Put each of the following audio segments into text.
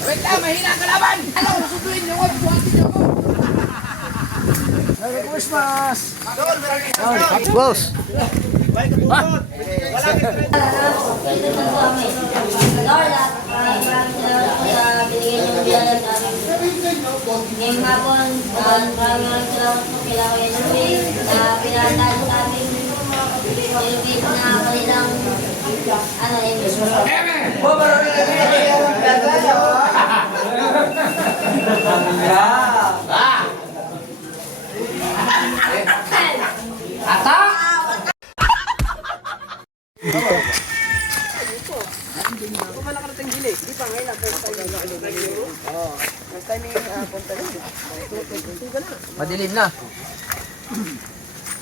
Wait lang, mahina ang kalaban! Alam, susutuin niyo ako, buhatin niyo ako! Merry Christmas! Boss! Ngayong hapon, maraming salamat po kila Kuya Luis na pinarataan sa amin ilibit na kanilang Madilim na.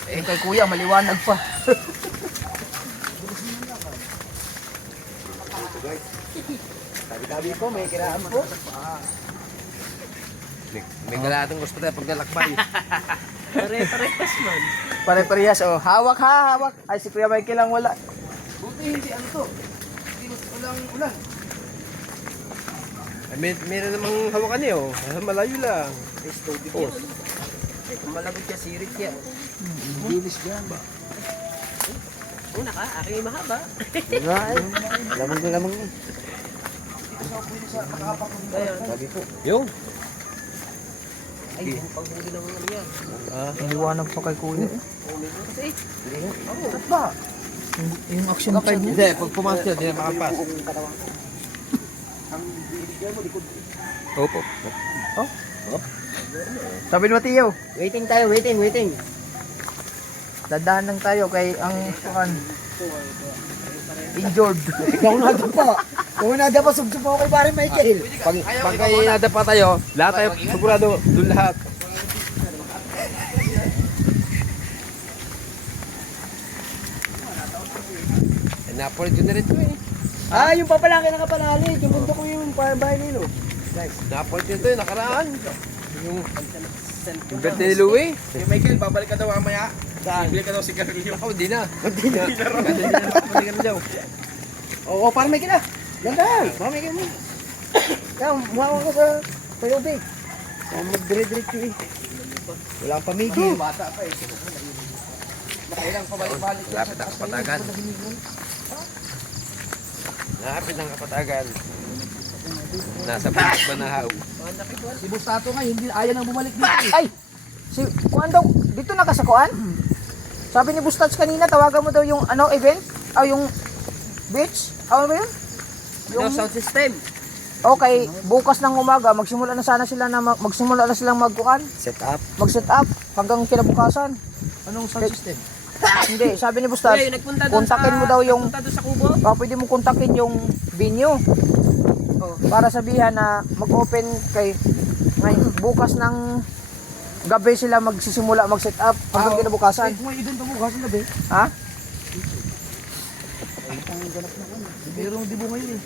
Eh kay kuya, maliwanag pa. Tabi-tabi ko, may kiraan po. May galatong gusto tayo paglalakbay. Pare-parehas man. Pare-parehas, oh. Hawak ha, hawak. Ay, si Kuya Michael lang wala. Buti hindi ano to. Hindi walang ulan. Meron namang hawakan niyo. Malayo lang. Oh. Malabot ka, sirit ka. Bilis ka ba? Una ka, aking mahaba. Lamang ko lamang. Sabi po. Yung? Ay, pagbuli ng ano yan. Naliwanag pa kay kuya. Ba't ba? Yung action 5 niya. Hindi, pag pumasok siya, hindi na makapas. Opo. Oh? Sabi ni Mateo, Waiting tayo, waiting. dadahan lang tayo kay ang injured. Ikaw nadapa. Kung nadapa, sugso po ako kay pare Michael. Pag kayo nadapa tayo, lahat tayo sigurado, doon lahat. Napolit yun na rin ito eh. Ah, yung papalaki na kapanali. Yung bundok ko yung bahay nilo. Napolit yun ito eh, nakaraan. Yung birthday ni Louie. Si Michael, babalik ka daw mamaya. Bibili ka daw si Carlio. Ako, hindi na. Hindi na. Oo, pare Michael ah. Ganda. Pare Michael mo. Yan, muhawa ko sa tubig. Magdire-diretso eh. Wala ang pamigil. Bata pa eh. Nakailang pabalik-balik. Lapit ang kapatagan. Lapit ang kapatagan. Nasa bukas ba na haw? Si Bustato nga, hindi ayaw nang bumalik dito. Ay! Si Kuan daw, dito na ka sa Kuan? Sabi ni Bustats kanina, tawagan mo daw yung ano event? O yung beach? Ano ba yun? Yung sound system. Okay, bukas ng umaga, magsimula na sana sila na magsimula na silang magkuan, Set up. mag-set up hanggang kinabukasan. Anong sound system? Hindi, sabi ni Bustats, kontakin mo daw yung Nagpunta doon sa kubo. pwede mo kontakin yung venue. Para sabihan na mag-open kay ngayon, bukas ng gabi sila magsisimula mag-set up hanggang kinabukasan. Kung may idon bukas na ba? Ha? Pero hindi mo ngayon eh.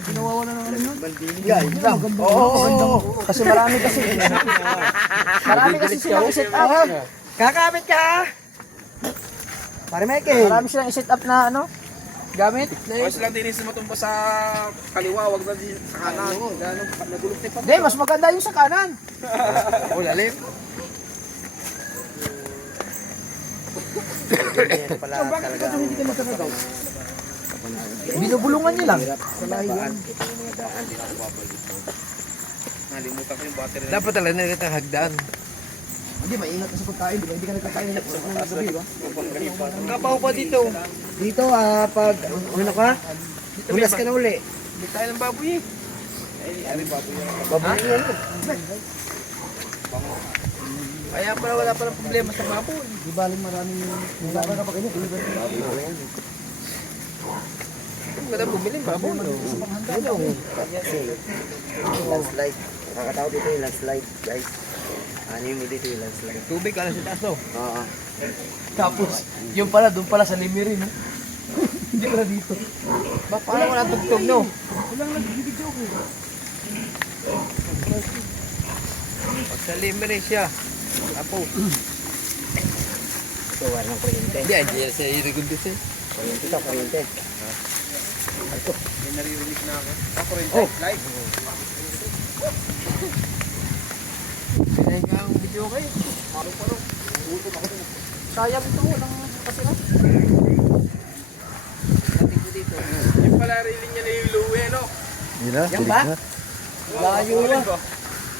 Ginawawa na ng ano yun? Oo. Kasi marami kasi. Marami kasi silang i-set up. Kakapit ka! Pare Michael. Marami silang i-set up na ano, gamit. Ayos lang din sa matumpa sa kaliwa, wag na din sa kanan. Nagulog tayo pa. Hindi, mas maganda yung sa kanan. Oh, lalim. Pala talaga. Hindi ka magkakagaw. Binubulungan niyo lang. Nalimutan ko yung battery. Dapat talaga nilagay ng hagdan. Hindi, maingat ka sa pagkain, di ba? Hindi ka nagkakain ng gabi, di ba? Kapaw pa dito. Dito, pag ano ka, ulas ka na uli. Hindi tayo ng baboy eh. Babae yan. Kaya pala wala palang problema sa baboy. Di baling maraming nagkakain ka pa ganyan. Wala bumili baboy. Landslide. Nakakatawa dito yung landslide, guys. Ano yung dito yung landslide? Tubig ka lang sa taas no? Oo. Tapos, yung pala, doon pala sa Limirin, no? Hindi pala dito. Ba, paano wala tugtog no? Walang nagbibidyo ko. Pag sa limere siya. Apo. Ito, wala ng kuryente. Hindi, hindi sa irigundis eh. Kuryente ito, kuryente. May naririnig na ako. Ako rin, Oh. live. Pinay nga ang video kayo. Sayang ito, walang kasira. Dating ko dito. Yung pala riling niya na yung luwi, no? Yun na, Yan ba? Layo na.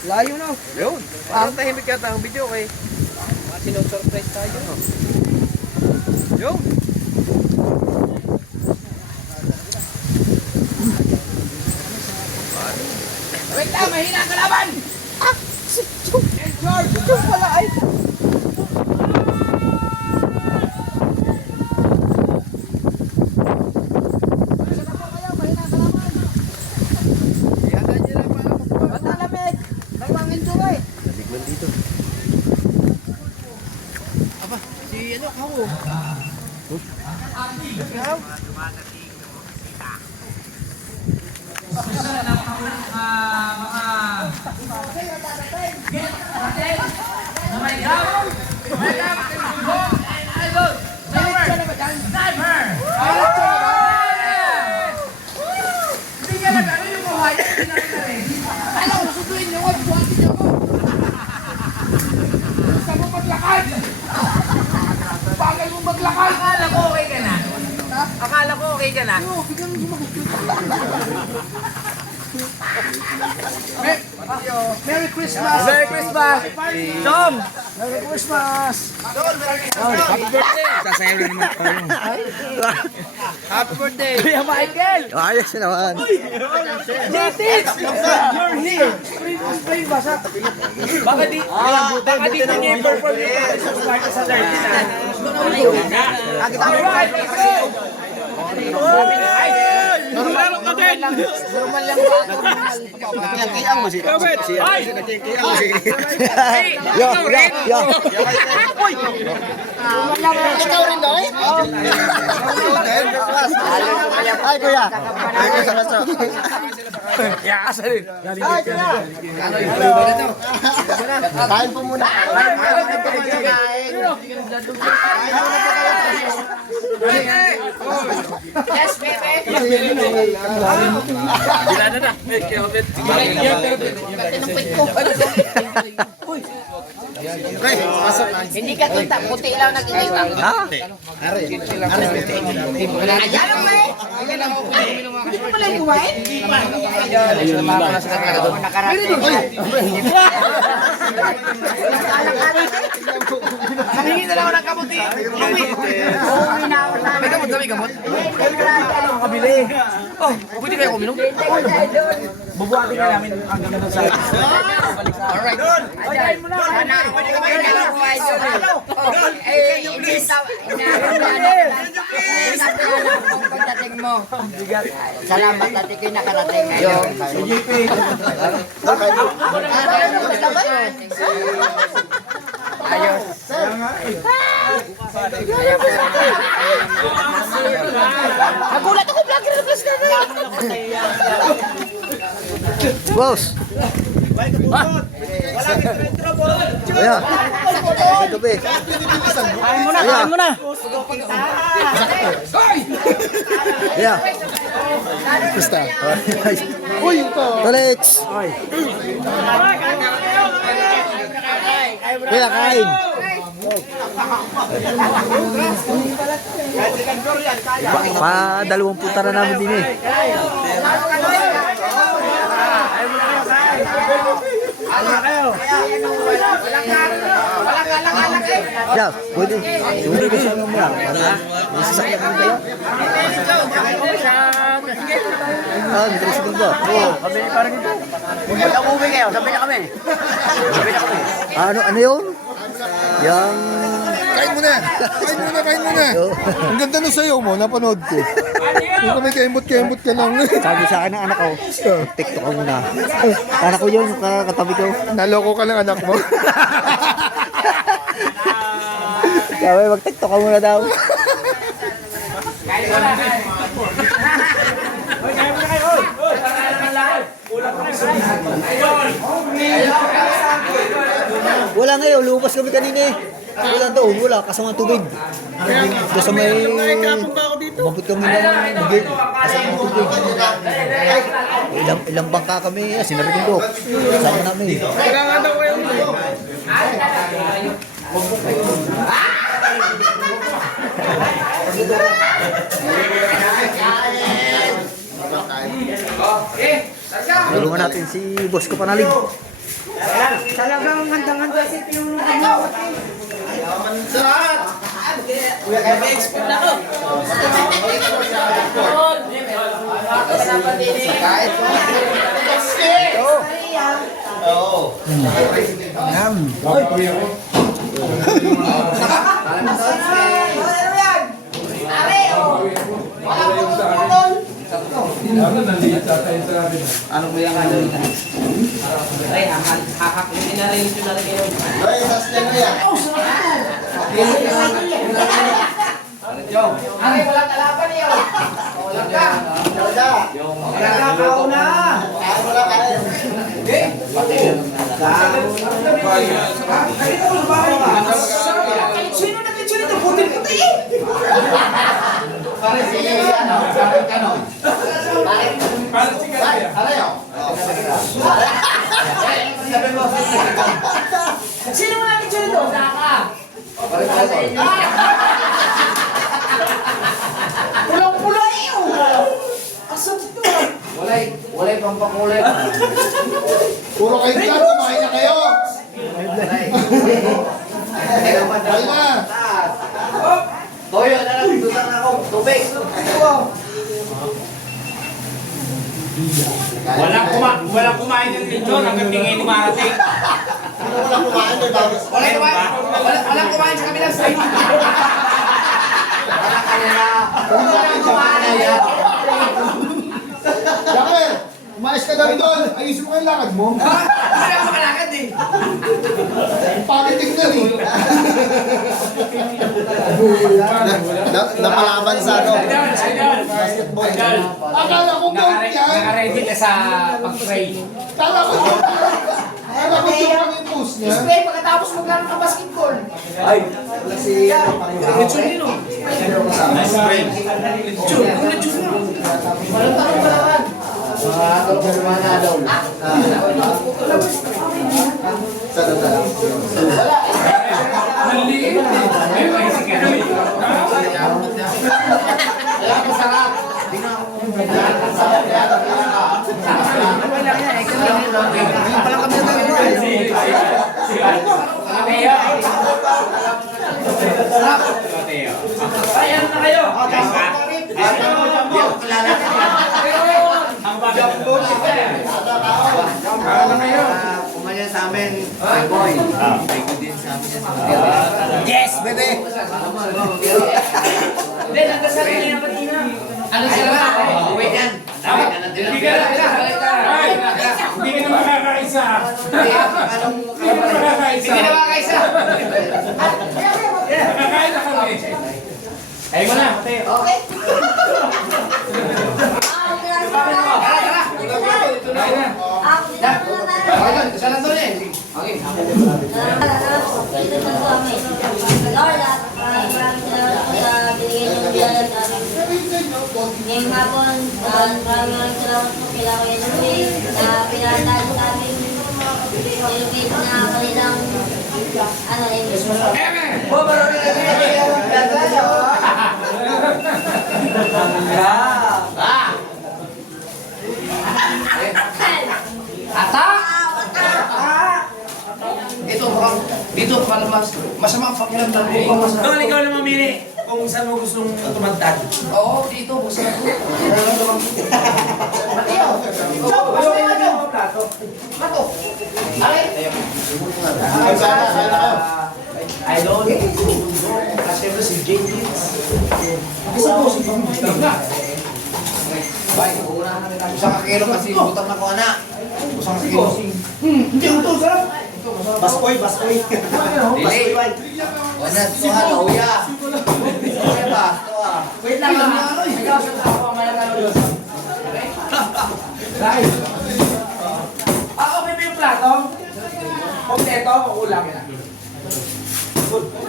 Layo na. Yun. Parang tahimik yata ang video kay. Sinusurprise tayo. No? Yun. Wait lang, mahina ang kalaban! Ah! Si George! George pala ay! Ba't nalamig? Nagmangin ko eh! Nabiglan dito. Si ano, kawo? Akala ko okay ka na. Merry Christmas! Merry Christmas! Tom! Merry Christmas! Happy birthday! Sasayaw na naman tayo. Happy birthday! Kuya Michael! Ayos naman. Natin! You're here! Spring basa! Baka dito niya yung perform yung Christmas party sa 13 na. Alright, let's go! Normal ka din! Normal lang ba? Nakikiyang mo si Ay! nakikiyang mo si Yo. Ikaw rin daw eh? Ay, kuya. Ay, kuya sa kaso. Ay, kuya. Kain po muna. Yes, baby! Hindi ka kita, puti lang nakikita. Ha? Ayan lang ba eh? Hindi mo pala yung kumain? Ayun, mga pala sa nakarating. Nangingi na lang ako ng kamuti. May gamot na, may gamot. Kabili. Oh, pwede kayo kuminom? Bubuhatin na namin ang ganun sa alright. Ayan mo na. Pwede ka ba Pagdating mo. Salamat at ito'y nakarating ngayon. Ayos. Nagulat ako, vlogger na plus na. Boss. Kuya. Gabi. Kain mo na, kain mo na. Kuya. Basta. Uy, Tolex. Kuya, kain. Pa, 20 putara namin din eh. Ya, pwede. Siguro ko siya muna. May sasakyan mo dala? Ah, dito sa baba. Oo. Kami parang ito. Pag umuwi kayo, sabi na kami. Ano yun? Yang... Kain mo na! Kain mo na! Ang ganda ng sayo mo, napanood ko. Yung kami kaimot ka lang. Sabi sa akin ng anak ko, TikTok ka muna. Anak ko yun, katabi ko. Naloko ka ng anak mo. Sabi, mag-TikTok ka muna daw. Wala ngayon, lupas kami kanina eh. Wala doon, wala, kasama tubig. Doon sa may... Mabot kami ng bigay, kasama tubig. Ilang bangka kami, sinabi ko, sama namin. Kailangan daw kayo. Tulungan natin si Boss ko Panalig. Talagang handang-handa si Pino. Ano mo yung ano? Ay, hahak. Hindi na rin ito na rin kayo. Ay, walang kalaban niyo. Walang ka. Walang ka, kauna. Okay? Sino na kitchen ito? Puti-puti eh. Pare, sige yan. Pare, kano? Pare, sige yan. Sino mo na kitchen ito? Saka. Pulang-pula iyo. Asa ito? Walay pampakulay. Puro kayo dyan, kumain na kayo. Kain na. Toyo na lang, tutang na ako. Tubig. Walang kumain ng lechon hanggang tingin ni Marating. Walang kumain, may bagas. Walang kumain sa kabilang side. Walang kumain. Jacker, umayos ka daw doon. Ayusin mo yung lakad mo. Wala akong makalakad eh. Pangit tignan eh. Napalaban sa ano. Basketball. Akala ko gold yan. Nakaready ka sa pag-pray. Akala ko gold. Akala ko gold ang yung post niya. Display pagkatapos maglaro ng basketball. Lechon nino. Lechon mo. Walang tanong balakan. Maliit eh. May maisip ka namin. Masarap. Ay, ano na kayo? Kumanya sa amin, my boy. Din sa amin sa Yes, bebe. Hindi, nagdasal ka niya patina. Ano sila ba? Wait yan. Hindi ka na makakaisa. Hindi ka na makakaisa. Hindi na makakaisa. Nakakain na kami. Ayun mo na. Okay. Sana to eh. Okay. Lord, maraming salamat po sa binigay niyong biyaya sa amin. Ngayong hapon, maraming salamat po kila Kuya Luis na pinarandaan sa amin nilugit na kanilang English. Dito para masama ang pakiramdam ko. Doon, ikaw na mamili kung saan mo gustong tumagdad. Oo, dito. Basta ako. Mateo! Mato! Aray! I don't. Kasi ito si Jane Hicks. Bay, usang kakilo kasi butang na ko anak. Usang kakilo. Hindi ito, sarap. Baskoy. Dili. Wala, tuha na uya. Ano ba? Tuha. Wait lang ha. Ikaw sa ako ang malagalo. Guys. Okay ba yung plato? Kompleto o kulang na?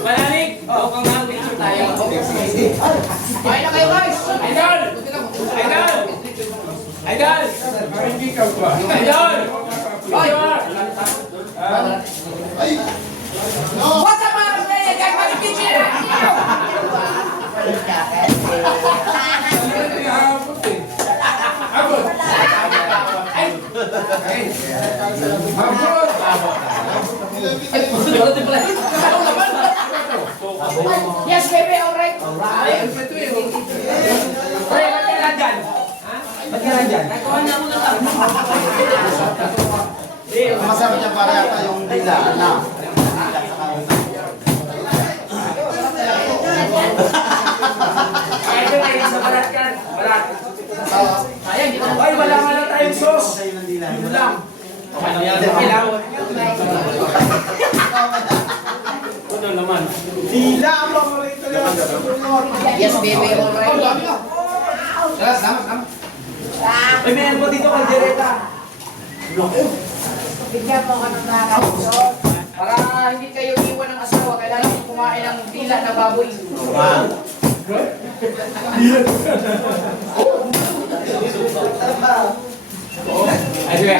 Manalig! Oo, kung nga, picture tayo. Ay na kayo guys! Idol! Idol! Idol! What's up, mga kasaya? Kahit mag-picture na! Yes, baby, alright. Pre, ba't ka lang dyan? Ba't ka lang dyan? Masarap niya para yata yung dila na. Ay, ito na yun sa balat ka. Balat. Ay, wala nga lang tayong sauce. Yun lang. Okay lang. Ano naman? Dila ang paborito niya. Yes, baby, alright. Ay, meron po dito kay Direta. Bigyan mo ka ng nakakausap. Para hindi kayo iwan ng asawa, kailangan mo kumain ng dila na baboy. Ay, sige.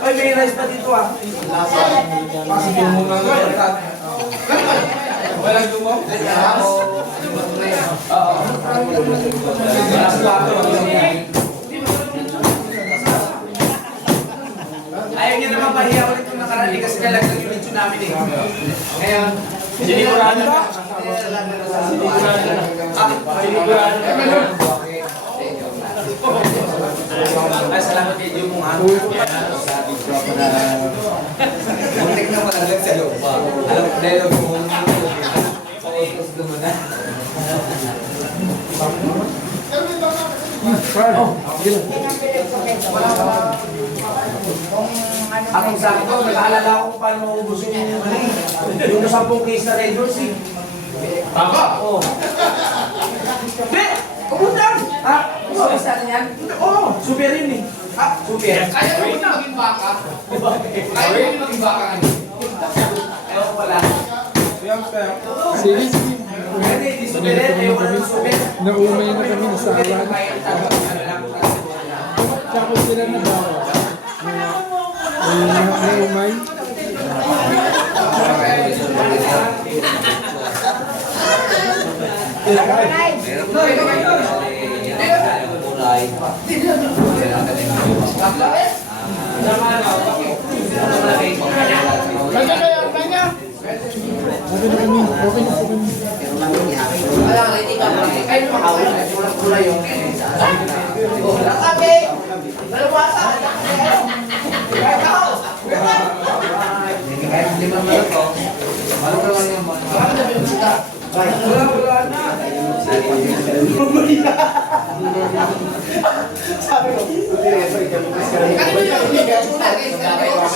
Ay, may rice pa dito ah. Walang gumaw? Ayaw niya naman pahiya ulit yung nakarali kasi nalaglag yung lechon namin eh. Ngayon, sinigurado na. Sinigurado na. Ay, salamat kay Diyo mong ano. Muntik na malaglag sa loob pa. Alam ko dahil ako mong pautos dumuna. Akong sakto, nag-aalala ako kung paano maubusin yung 10 case na Red Horse eh. Tama? Oo. Be! Kumutang! Ha? Gusto na yan? Oo, super yun eh. Ha? Super. Kaya mo na maging baka. Kaya mo na maging baka. Ayaw ko pala. Sige, sige. Pwede, di super yan. Ayaw ko na ng super. Naumay na kami sa awan. Tsaka sila na ba? Naumay.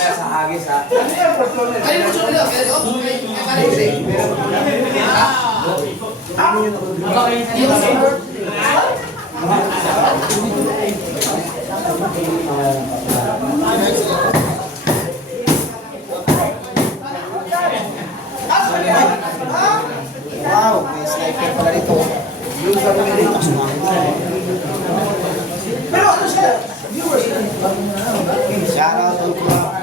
Sa hagis ha. Wow, may sniper pala dito. Yung sa mga dito. Pero ano siya? Viewers na. Shout out to mga.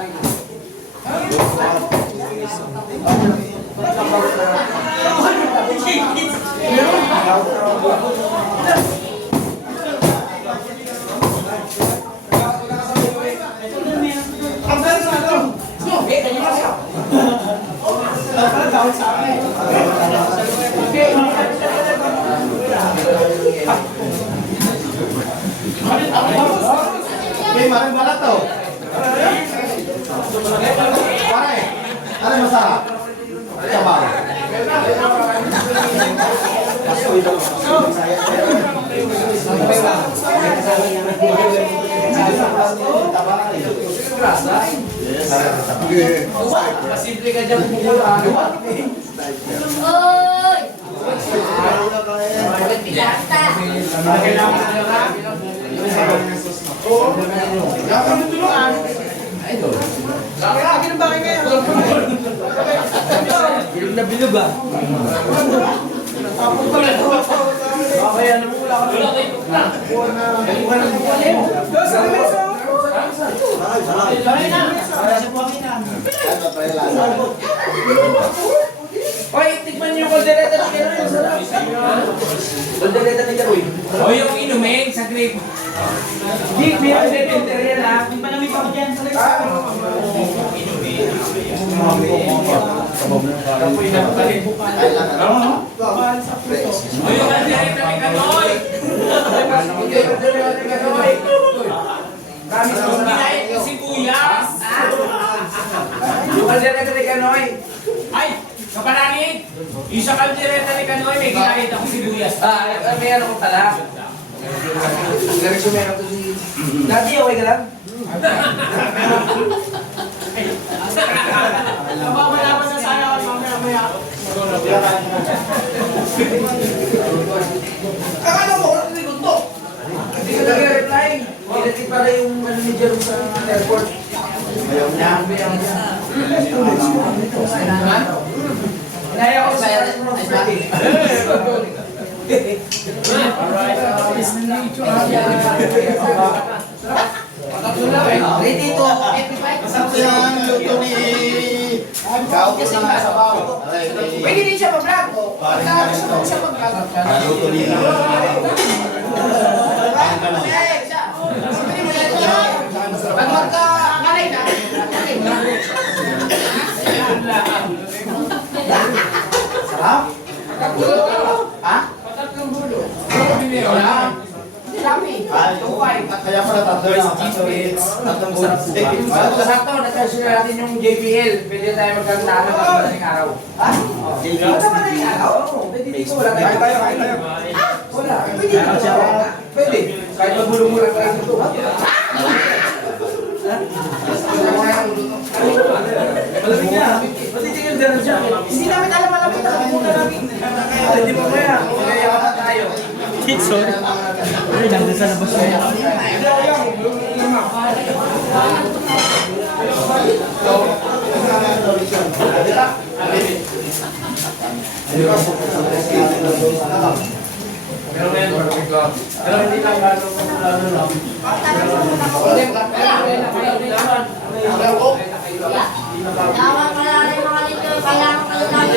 May maraming balat to. Pare, ano masarap? Sabaw. Masimple ka dyan bukol ah. Oy! Basta! Bilog na bilog ah. Kaya naman wala ka Hoy, tikman niyo yung kaldereta ni Karoy. Ang sarap. Kaldereta ni Karoy. O yung inumin sa grape. Di, may kaldereta yan ha. Yung panamit ako dyan sa O yung kaldereta ni Kanoy. Kinain ko si Kuyas. Yung kaldereta ni Karoy. Ay, kapanalig. Yung sa kaldereta ni Kanoy, may kinain ako si Kuyas. May ano ko pala. Nag-resume ako to si... Dati, okay ka lang? Mababalaman na sana ako mamaya-maya. Akala mo, ano likod to? Hindi ka nag-reply. Pinatid pala yung ano ni Jerome sa airport. Ayaw na. Inaya ko sa ready to Ito yan, luto ni... Ikaw ko na sa bawo. pwede din siya mag-vlog. Pagka gusto mo siya mag-vlog. Luto ni... Pag magka-kanay na, sarap? Ha? Wala. Dami. Tuway. Kaya pala tatlo yung tatlong sarap. Sakto, natasyon natin yung JBL. Pwede tayo magkagtaan ng madaling araw. Ha? Ano madaling araw? Pwede dito. Wala tayo. Kain tayo. Wala. Pwede. Pwede. Kahit magbulong-bulong tayo dito. Malamig na. Matitigil din siya. Hindi namin alam malamig na kami muna namin. Hindi mo kaya. Kaya ka tayo. Sorry. Ay, nandun sa labas na yan. Pero hindi lang lalo. Dapat pala rin mga dito, kailangan pala tayo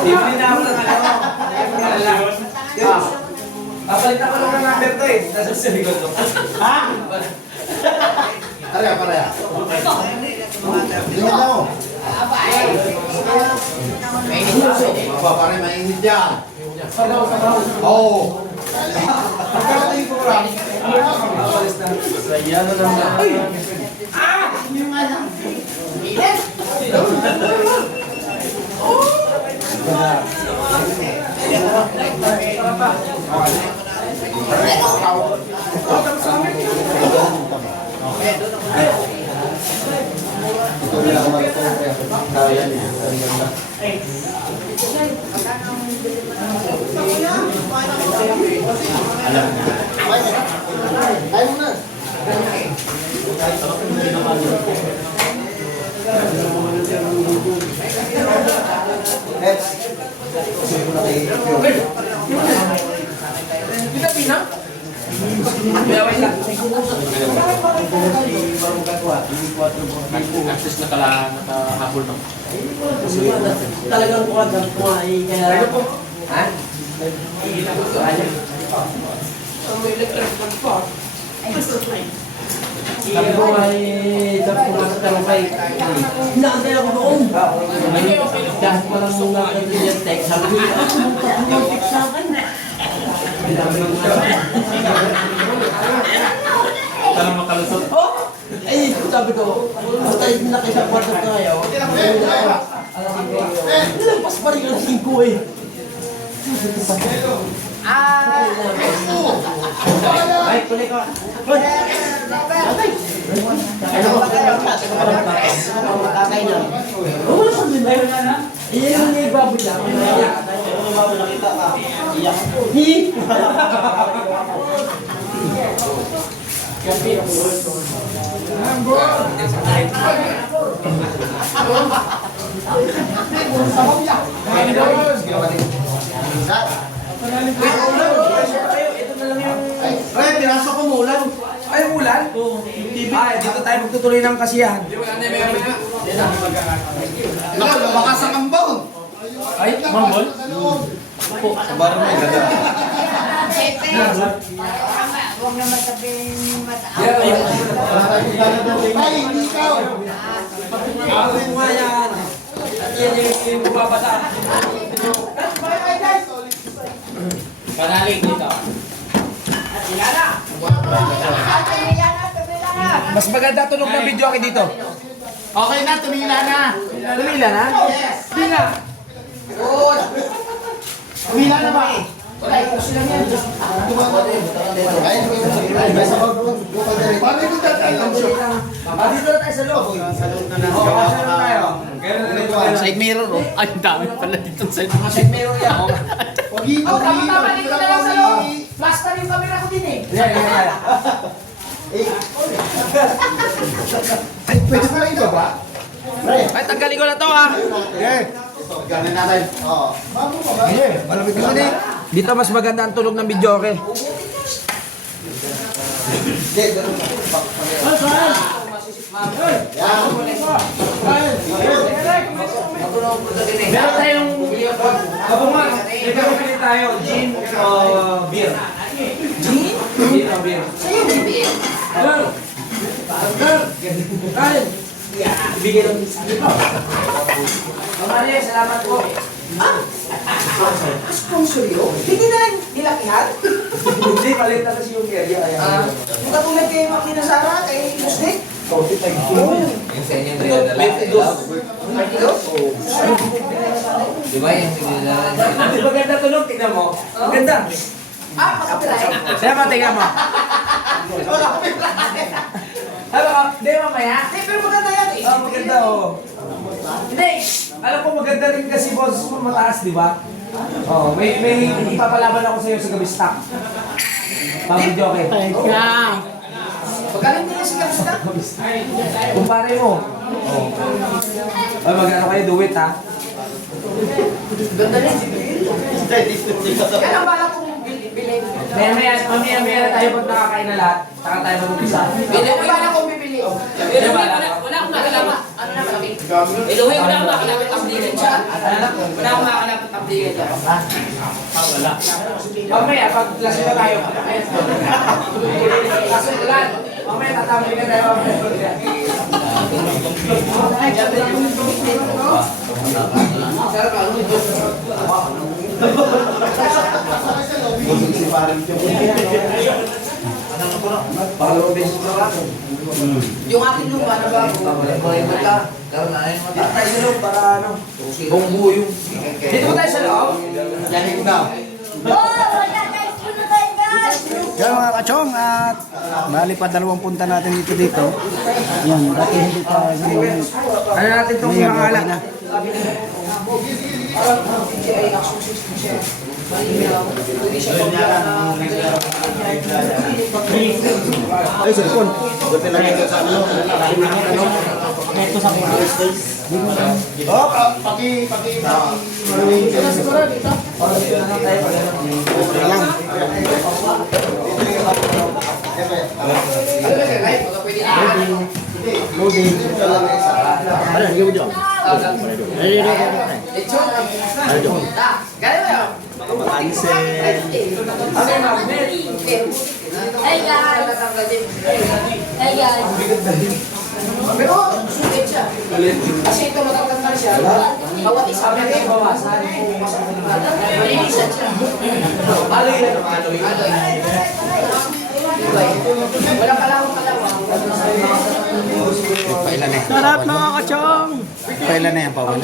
Hindi na ako ng ano. Kapalitan ko lang ng number to eh. Nasa sa likod ko. Ha? Pareha. Tingnan mo. Aba, pare, mainit yan. Oo. Pagkakating ko lang. Saya na lang. Kita pinang? Biyaway lang. Access na nakahabol ng Talagang kuha ay kaya... Ha? Sabi ko ay sabi ko sa talakay. Inaantay ako doon. Dahil pa lang nung nakakita yung text, sabi ko, yung text sa akin. Parang makalusot. Oh! Sabi ko, basta yung nakita kwarto tayo. Nilampas pa rin ang 5 eh. Ay, tuloy ka. Tatay na. Wala pa din. Mayroon na na. Iyan yung ibabot lang. Yung ibabot nakita ka. Iyak. Ay, pinasok ko mulan. Ay, ulan? Ay, dito tayo magtutuloy ng kasiyahan. Baka sa kambaw. Ay, mambol? Huwag na masabing mataas. Ay, hindi ikaw. Ako nga yan. Yan yung bubabata. Panalig dito. Mas maganda tunog ng video ako dito. Okay na, tumila na. Tumila na? Hindi na. Tumila na ba? Paano yung tatayang siya? Dito na tayo sa loob. Side mirror, oh. Ay, ang dami pala dito sa Check mirror yan. Pagito, Tama-tama dito na lang sa loob. Plaster yung camera ko din eh. Yeah. Ay, pwede pa lang ito ba? Ay, tanggalin ko na to, ha. Okay. Ganin natin. Oo. Bago pa ba? Malamig ka na. Dito mas maganda ang tunog ng video, okay? Meron tayong kabungan. Nagkakapili tayo, gin o beer. Gin? Gin o beer. Sa'yo yung beer? Girl! Girl! Ibigay lang dito. Mamali, salamat po. Sponsor yun? Hindi na nilakihan? Hindi, palit na kasi yung area. Yung katulad kay Makina Sara, kay Musnik? Yung sa inyo niladala. Di ba yung niladala? Di ba ganda tunog? Tingnan mo. Ang ganda. Makapirahin. Kaya ba, tingnan mo. Ano ka? Hindi, mamaya. Hindi, pero maganda yan eh. Maganda, oo. Hindi. Alam ko maganda rin kasi boss mo mataas, di ba? Oh, may ipapalaban ako sa iyo sa gabi stock. Pag-video, okay? Pagkaling nila si Kamusta? Kumpare mo. Oh. Ay, mag-ano kayo, do it, ha? Ganda rin. Yan ang balak kong bilhin. Mamaya tayo pag nakakain na lahat. Saka tayo mag-umpisa. Yan ang balak kong bibili. Wala akong nakalama. Ano na malaki? Eloy, wala akong nakalapit ang bigan siya. Wala akong nakalapit ang bigan siya. Mamaya, pag lasing na tayo. Lasing ulan. Mamaya, tatambay na tayo. Yung akin lupa na bago. Dito tayo sa loob para ano. Buong buo yung... Dito po tayo sa loob. Yanig na. Yan mga kachong at bali pa 2 punta natin dito. Yan, dati hindi pa Ano natin itong pangalan? Ay, cellphone. Buti lang ito sa ano. Ito sa Oh, paki. Loading. Ano, hindi mo dyan. Hey guys! Hey guys! Pero, sulit siya. Kasi ito matangkad na siya. Bawat isa na rin. Malinisan siya. Aloy na ito, aloy. Wala pa lang akong kalawang. Pailan na yan? Sarap mga kachong! Pailan na yan, Pawalo?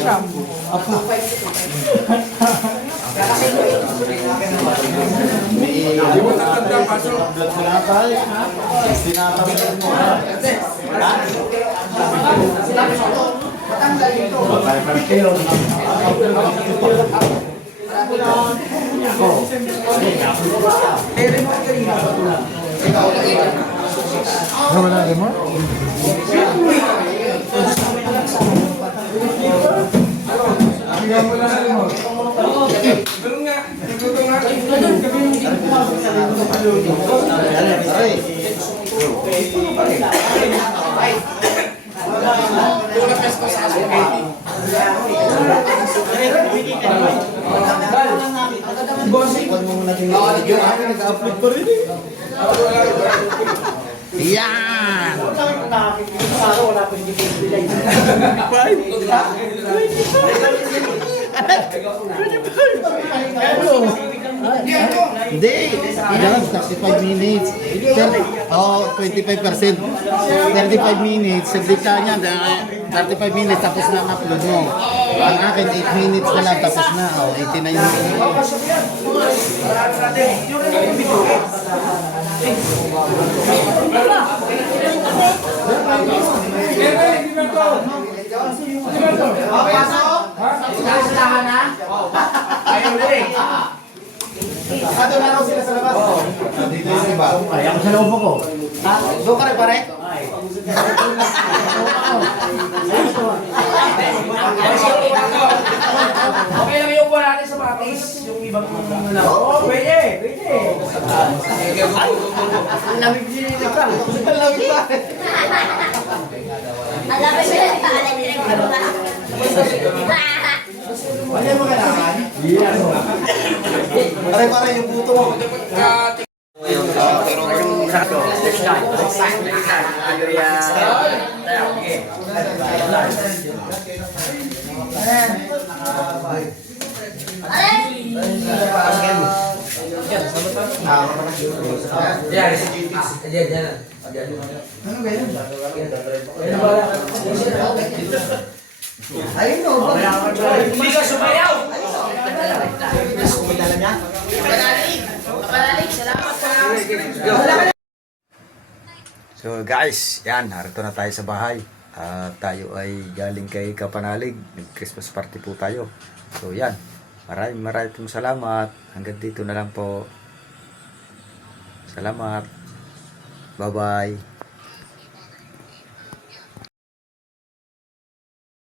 Wala rin mo? Yan! Hindi. Yan, 35 minutes. 25%. 35 minutes. Saglit ka niya. 35 minutes tapos na ang upload mo. Ang akin, 8 minutes na lang tapos na. 89 minutes. Ayaw na rin. Doon na raw sila sa labas. Dito yung iba. Ay, ako sa loob ako. Doon ka rin pare? Okay lang yung upo natin sa mga case. Yung ibang ano. Oo, pwede. Ang lamig din yung nagkang. Ang lamig pa. Alam mo sila, paalam direct ka ba? Ano mo kailangan? Pare-pare yung buto mo. Hindi ka sumayaw. So guys, yan, narito na tayo sa bahay. At tayo ay galing kay Kapanalig. Nag-Christmas party po tayo. So yan, maraming pong salamat. Hanggang dito na lang po. Salamat. Bye-bye.